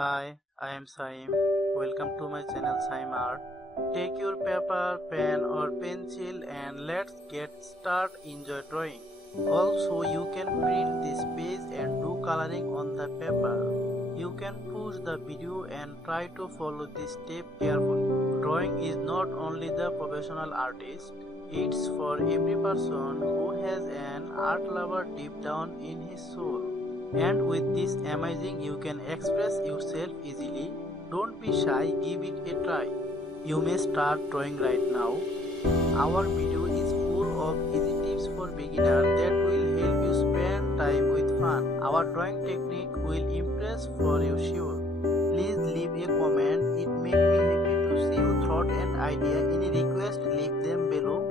Hi, I am Saim. Welcome to my channel Saim Art. Take your paper, pen or pencil and let's get start enjoy drawing. Also you can print this page and do coloring on the paper. You can pause the video and try to follow this step carefully. Drawing is not only the professional artist, it's for every person who has an art lover deep down in his soul. And with this amazing you can express yourself easily. Don't be shy, give it a try. You may start drawing right now. Our video is full of easy tips for beginners that will help you spend time with fun. Our drawing technique will impress for you sure. Please leave a comment, it makes me happy to see your thought and idea. Any request, leave them below.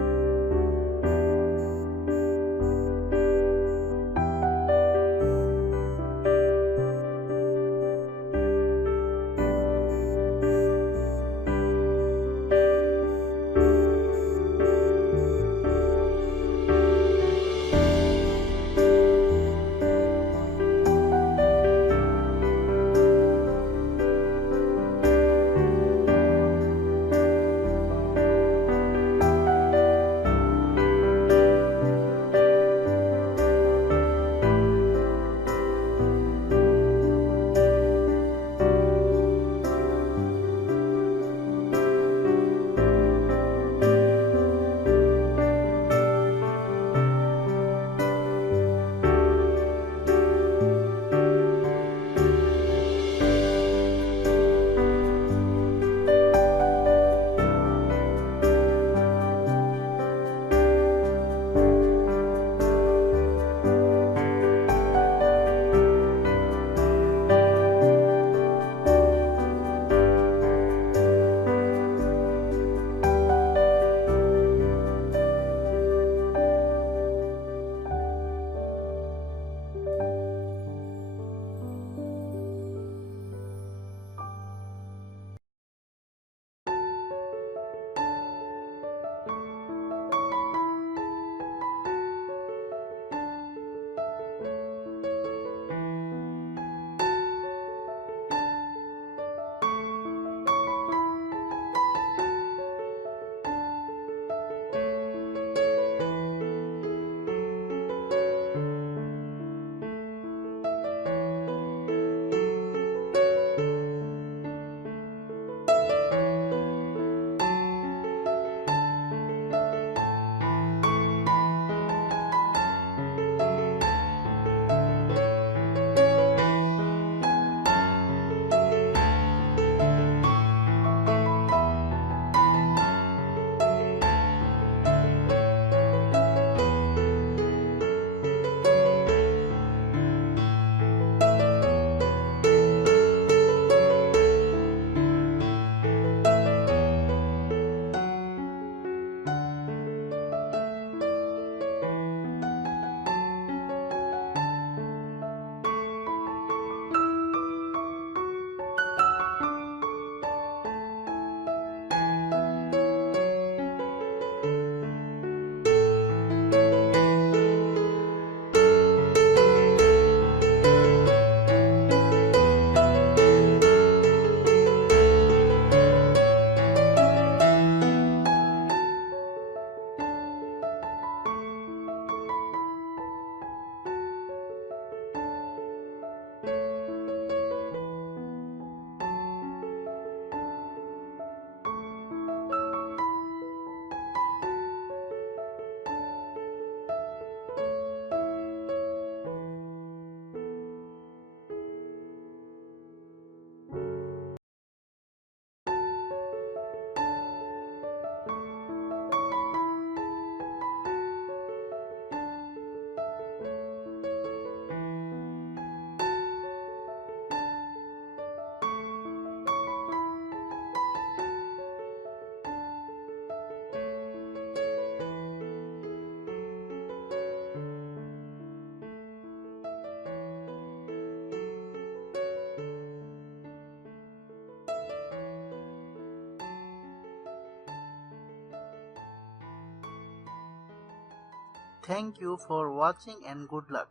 Thank you for watching and good luck.